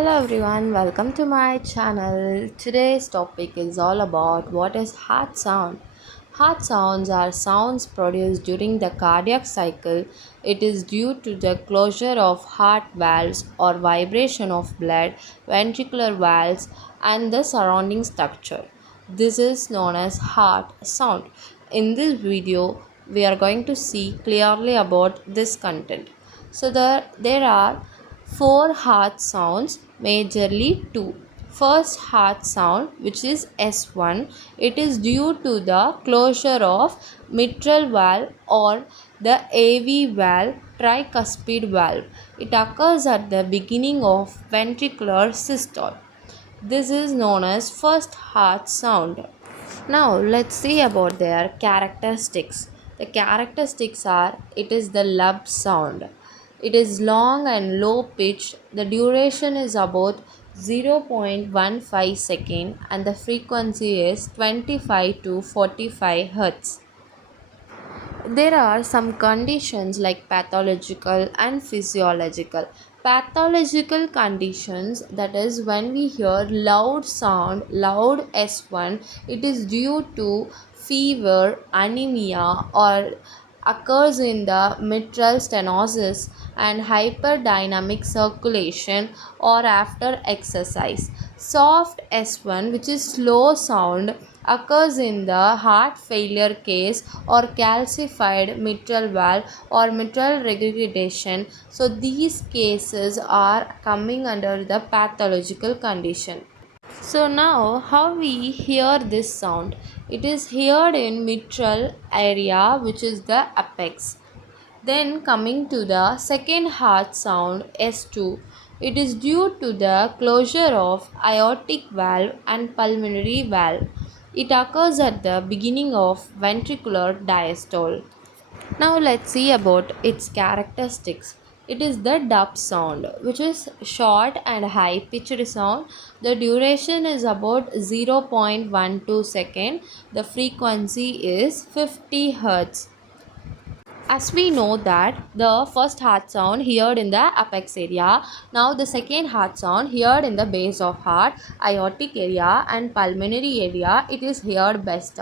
Hello everyone, welcome to my channel. Today's topic is all about what is heart sound. Heart sounds are sounds produced during the cardiac cycle. It is due to the closure of heart valves or vibration of blood, ventricular valves and the surrounding structure. This is known as heart sound. In this video, we are going to see clearly about this content. So there are four heart sounds, majorly two. First heart sound, which is S1, it is due to the closure of mitral valve or the AV valve, tricuspid valve. It occurs at the beginning of ventricular systole. This is known as first heart sound. Now let's see about their characteristics. The characteristics are it is the lub sound. It is long and low pitched. The duration is about 0.15 second and the frequency is 25 to 45 Hz. There are some conditions like pathological and physiological. Pathological conditions, that is when we hear loud sound, loud S1, it is due to fever, anemia, or occurs in the mitral stenosis and hyperdynamic circulation or after exercise. Soft S1, which is slow sound, occurs in the heart failure case or calcified mitral valve or mitral regurgitation. So these cases are coming under the pathological condition. So now how we hear this sound? It is heard in mitral area, which is the apex. Then coming to the second heart sound, S2, it is due to the closure of aortic valve and pulmonary valve. It occurs at the beginning of ventricular diastole. Now let's see about its characteristics. It is the dub sound, which is short and high pitched sound. The duration is about 0.12 second. The frequency is 50 Hz. As we know that the first heart sound heard in the apex area, now the second heart sound heard in the base of heart, aortic area and pulmonary area, it is heard best.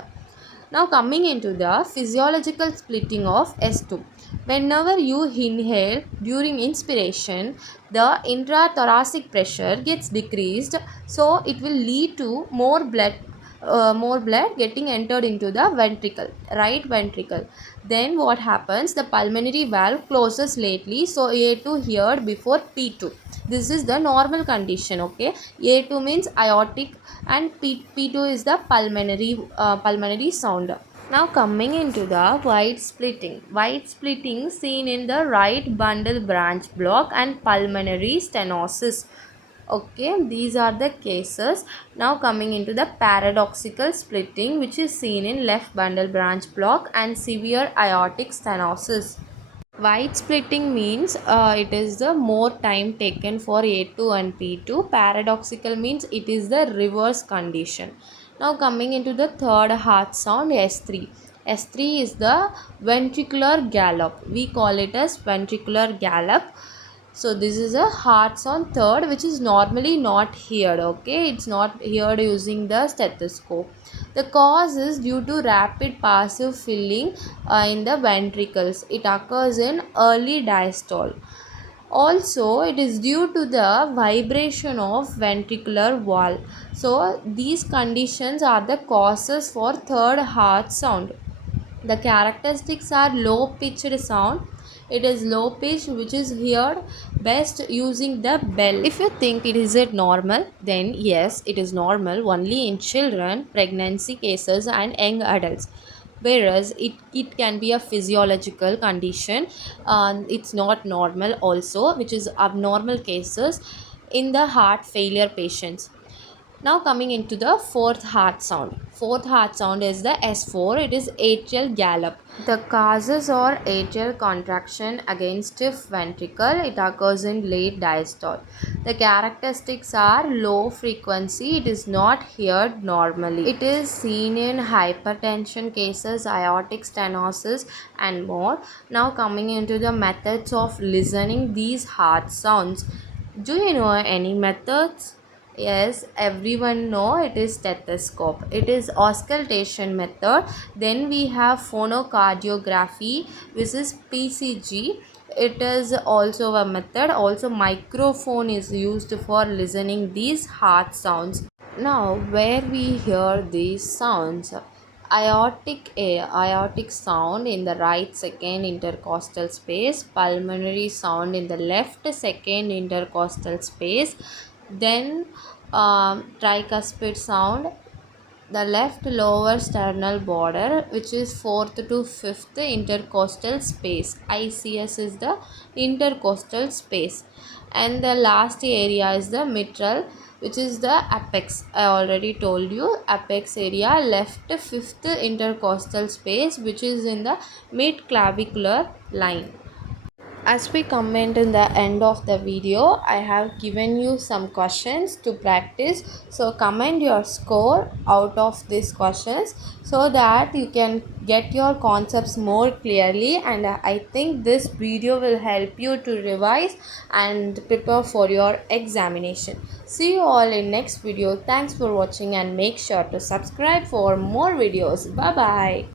Now coming into the physiological splitting of S2. Whenever you inhale during inspiration, the intrathoracic pressure gets decreased, so it will lead to more blood getting entered into the ventricle, right ventricle. Then what happens? The pulmonary valve closes lately, so A2 heard before P2. This is the normal condition. Okay, A2 means aortic and P2 is the pulmonary sound. Now coming into the wide splitting. Wide splitting seen in the right bundle branch block and pulmonary stenosis. Okay, these are the cases. Now coming into the paradoxical splitting, which is seen in left bundle branch block and severe aortic stenosis. Wide splitting means it is the more time taken for A2 and P2. Paradoxical means it is the reverse condition. Now coming into the third heart sound, S3. S3 is the ventricular gallop. We call it as ventricular gallop. So this is a heart sound third, which is normally not heard. Okay, it's not heard using the stethoscope. The cause is due to rapid passive filling in the ventricles. It occurs in early diastole. Also, it is due to the vibration of ventricular wall. So these conditions are the causes for third heart sound. The characteristics are low pitched sound. It is low pitch, which is heard best using the bell. If you think it is it normal, then yes, it is normal only in children, pregnancy cases and young adults. Whereas it can be a physiological condition, it's not normal also, which is abnormal cases in the heart failure patients. Now coming into the fourth heart sound. Fourth heart sound is the S4. It is atrial gallop. The causes are atrial contraction against stiff ventricle. It occurs in late diastole. The characteristics are low frequency. It is not heard normally. It is seen in hypertension cases, aortic stenosis and more. Now coming into the methods of listening these heart sounds. Do you know any methods? Yes, everyone know it is stethoscope. It is auscultation method. Then we have phonocardiography, which is PCG. It is also a method. Also, microphone is used for listening these heart sounds. Now, where we hear these sounds, aortic sound in the right second intercostal space, pulmonary sound in the left second intercostal space, then tricuspid sound, the left lower sternal border, which is fourth to fifth intercostal space. ICS is the intercostal space, and the last area is the mitral, which is the apex. I already told you, apex area, left fifth intercostal space, which is in the mid clavicular line. As we comment in the end of the video, I have given you some questions to practice. So comment your score out of these questions so that you can get your concepts more clearly, and I think this video will help you to revise and prepare for your examination. See you all in next video. Thanks for watching and make sure to subscribe for more videos. Bye bye.